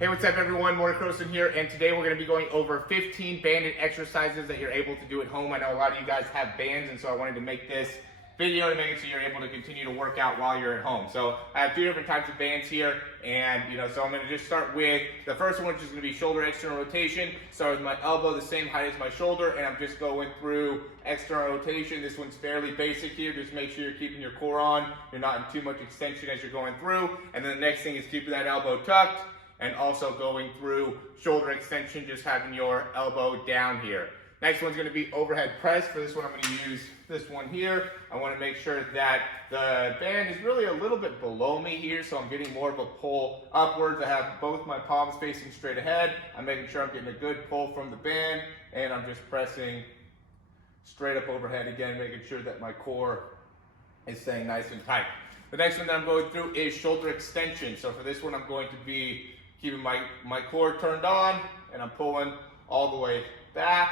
Hey, what's up everyone? Morey Croson here, and today we're going to be going over 15 banded exercises that you're able to do at home. I know a lot of you guys have bands, and so I wanted to make this video to make it so you're able to continue to work out while you're at home. So I have two different types of bands here, and so I'm going to just start with the first one, which is going to be shoulder external rotation. Start with my elbow the same height as my shoulder, and I'm just going through external rotation. This one's fairly basic here. Just make sure you're keeping your core on. You're not in too much extension as you're going through. And then the next thing is keeping that elbow tucked, and also going through shoulder extension, just having your elbow down here. Next one's going to be overhead press. For this one, I'm going to use this one here. I want to make sure that the band is really a little bit below me here, so I'm getting more of a pull upwards. I have both my palms facing straight ahead. I'm making sure I'm getting a good pull from the band, and I'm just pressing straight up overhead again, making sure that my core is staying nice and tight. The next one that I'm going through is shoulder extension. So for this one, I'm going to be keeping my core turned on, and I'm pulling all the way back.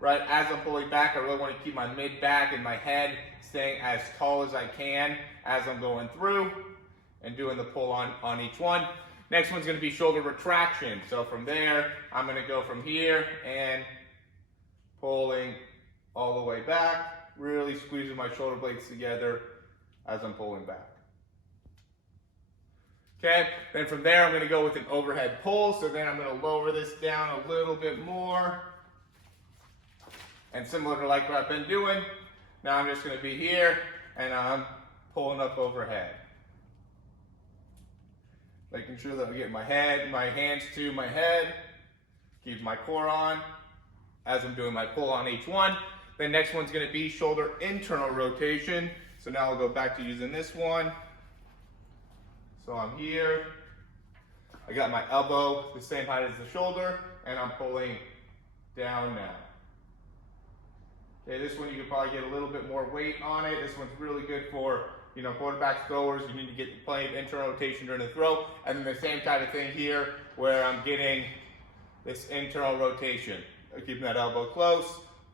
Right as I'm pulling back, I really want to keep my mid back and my head staying as tall as I can as I'm going through and doing the pull on each one. Next one's going to be shoulder retraction. So from there, I'm going to go from here and pulling all the way back, really squeezing my shoulder blades together as I'm pulling back. Okay, then from there I'm going to go with an overhead pull. So then I'm going to lower this down a little bit more. And similar to like what I've been doing, now I'm just going to be here and I'm pulling up overhead. Making sure that I'm getting my hands to my head, keep my core on as I'm doing my pull on each one. The next one's going to be shoulder internal rotation. So now I'll go back to using this one. So I'm here, I got my elbow the same height as the shoulder, and I'm pulling down now. Okay, this one you can probably get a little bit more weight on it. This one's really good for, quarterback throwers. You need to get plenty of internal rotation during the throw. And then the same type of thing here where I'm getting this internal rotation. I'm keeping that elbow close,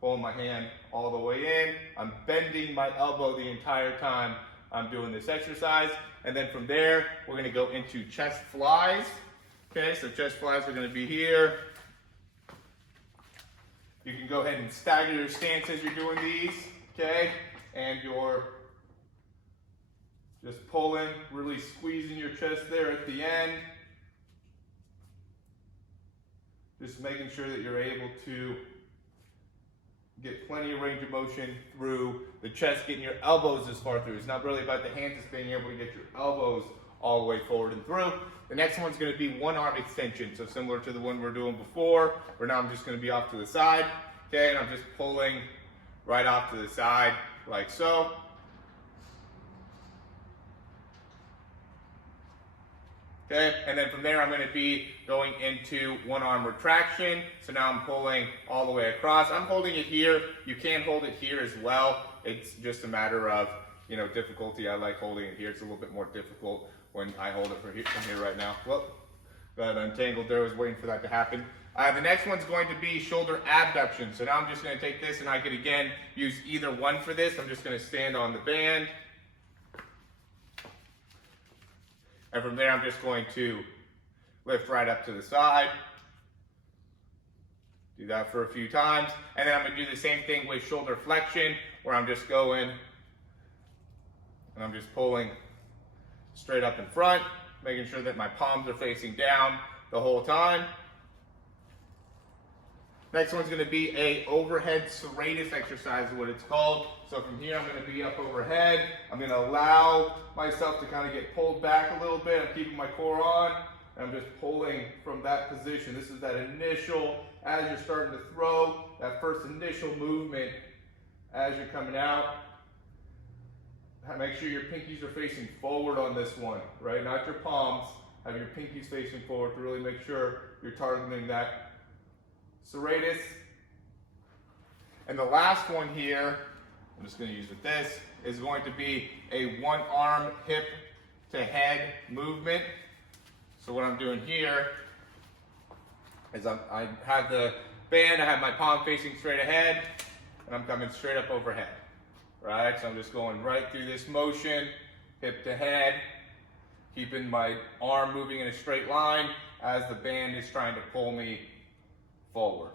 pulling my hand all the way in. I'm bending my elbow the entire time I'm doing this exercise. And then from there, we're going to go into chest flies. Okay, so chest flies are going to be here. You can go ahead and stagger your stance as you're doing these, okay? And you're just pulling, really squeezing your chest there at the end. Just making sure that you're able to get plenty of range of motion through the chest, getting your elbows as far through. It's not really about the hands, it's being able to get your elbows all the way forward and through. The next one's going to be one arm extension. So similar to the one we were doing before, where now I'm just going to be off to the side. Okay, and I'm just pulling right off to the side like so. Okay, and then from there I'm going to be going into one arm retraction. So now I'm pulling all the way across. I'm holding it here. You can hold it here as well. It's just a matter of, difficulty. I like holding it here. It's a little bit more difficult when I hold it from here right now. Well, got untangled there. I was waiting for that to happen. The next one's going to be shoulder abduction. So now I'm just going to take this, and I could again use either one for this. I'm just going to stand on the band. And from there, I'm just going to lift right up to the side. Do that for a few times. And then I'm going to do the same thing with shoulder flexion, where I'm just going and I'm just pulling straight up in front, making sure that my palms are facing down the whole time. Next one's going to be a overhead serratus exercise is what it's called. So from here I'm going to be up overhead. I'm going to allow myself to kind of get pulled back a little bit. I'm keeping my core on, and I'm just pulling from that position. This is that initial, as you're starting to throw, that first initial movement as you're coming out. Make sure your pinkies are facing forward on this one, right? Not your palms. Have your pinkies facing forward to really make sure you're targeting that serratus. And the last one here, I'm just going to use with this, is going to be a one arm hip to head movement. So what I'm doing here is I have the band, I have my palm facing straight ahead, and I'm coming straight up overhead. Right, so I'm just going right through this motion, hip to head, keeping my arm moving in a straight line as the band is trying to pull me forward.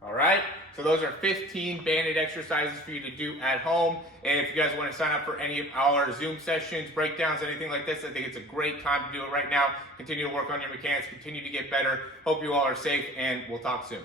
All right, so those are 15 banded exercises for you to do at home. And if you guys want to sign up for any of our Zoom sessions, breakdowns, anything like this, I think it's a great time to do it right now. Continue to work on your mechanics, continue to get better. Hope you all are safe, and we'll talk soon.